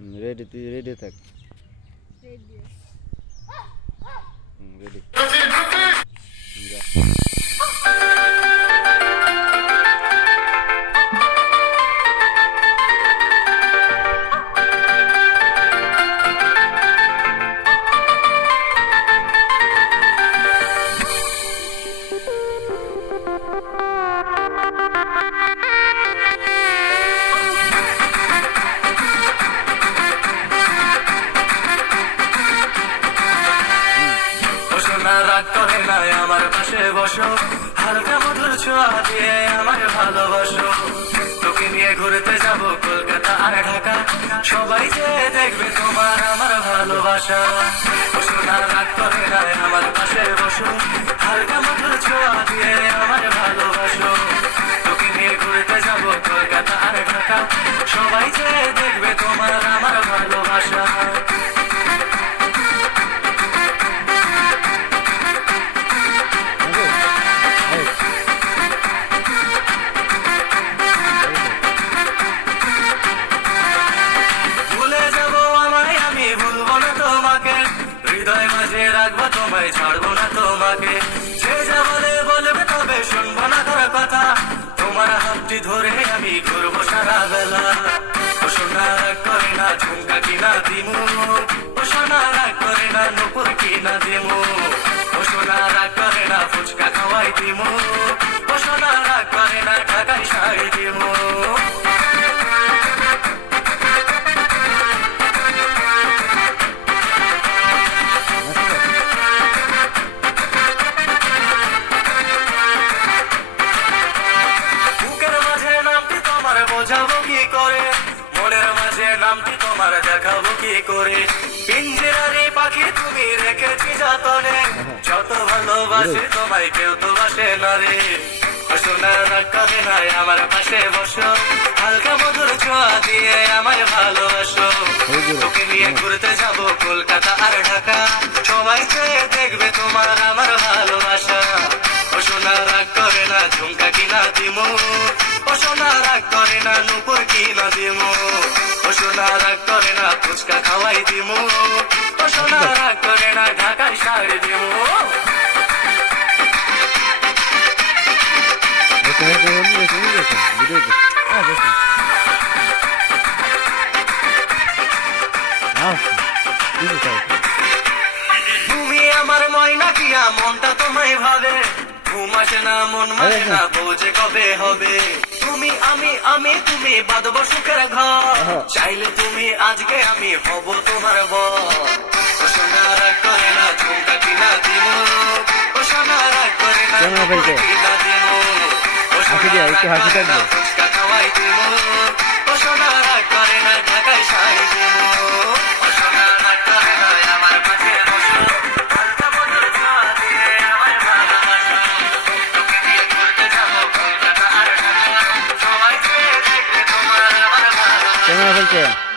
Ready, তুই ready থাক। Ready ready. রাগ করে নাই আমার পাশে বসো, হালকা মধুর ছোঁয়া দিয়ে আমার ভালোবাসো। তোকে নিয়ে ঘুরতে যাব কলকাতা আর ঢাকা, সবাই যে দেখবে তোমার আমার ভালোবাসা। সোনা রাগ করে নাই আমার পাশে বসো, হালকা মধুর ছোঁয়া দিয়ে আমার ভালোবাসো। তোকে নিয়ে ঘুরতে যাব কলকাতা আর ঢাকা, সবাই যে দেখবে তোমার আমার ভালোবাসা। রাখবো তোমায়, ছাড়বো না তোমাকে, যে যা বলে বলবে তবে শুনবো না তোর কথা। তোমার হাতটি ধরে আমি ঘুরবো সারা বেলা। ও সোনা রাগ করে না ঝুমকা কিনা দিমু, ও সোনা রাগ করে না নুপুর কিনা দিমু, ও সোনা রাগ করে না ফুচকা খাওয়াই দিমু, ও সোনা রাগ করে না ঢাকায় শাড়ি দিমু। বোঝাবো কি করে মনের মাঝে নামটি তোমার দেখাবো কি করে। পিঞ্জরারে পাখি তুমি রেখেছি যতনে, যত ভালোবাসে তোমায় কেউ তো বাসে না রে। সোনা রাগ করে নাই আমার পাশে বসো, হালকা মধুর ছোঁয়া দিয়ে আমায় ভালোবাসো। তোকে নিয়ে ঘুরতে যাব কলকাতা আর ঢাকা, সবাই চেয়ে দেখবে তোমার আমার ভালোবাসা। ও সোনা রাগ করে না ঝুমকা কিনা দিমু, ও সোনা রাগ করে না নুপুর কিনা দিমু, ও সোনা রাগ করে না ফুচকা খাওয়াই দিমু, ও সোনা রাগ করে না ঢাকায় শাড়ি দিমু। তুমি আমার ময়না কিয়া মনটা তোমায় ভাবে, ঘুম আসে না মন মানে না বোঝে কবে হবে। তুমি আমি তুমি বাঁধবো সুখের ঘর, চাইলে তুমি আজকে আমি হব তোমার বর। ও সোনা রাগ করে না ঝুমকা কিনা দিমু, ও সোনা রাগ করে না কিনা দিমু, ও সোনা রাগ করে না ফুচকা খাওয়াই দিমু, ও সোনা রাগ করে না ঢাকায় শাড়ি দিমু। ও সোনা রাগ করে না আমার পাশে বসো, হালকা মধুর ছোঁয়া দিয়ে আমার ভালোবাসা। তোকে নিয়ে ঘুরতে যাব কলকাতা আর ঢাকা, সবাই চেয়ে দেখবে তোমার আমার ভালোবাসা।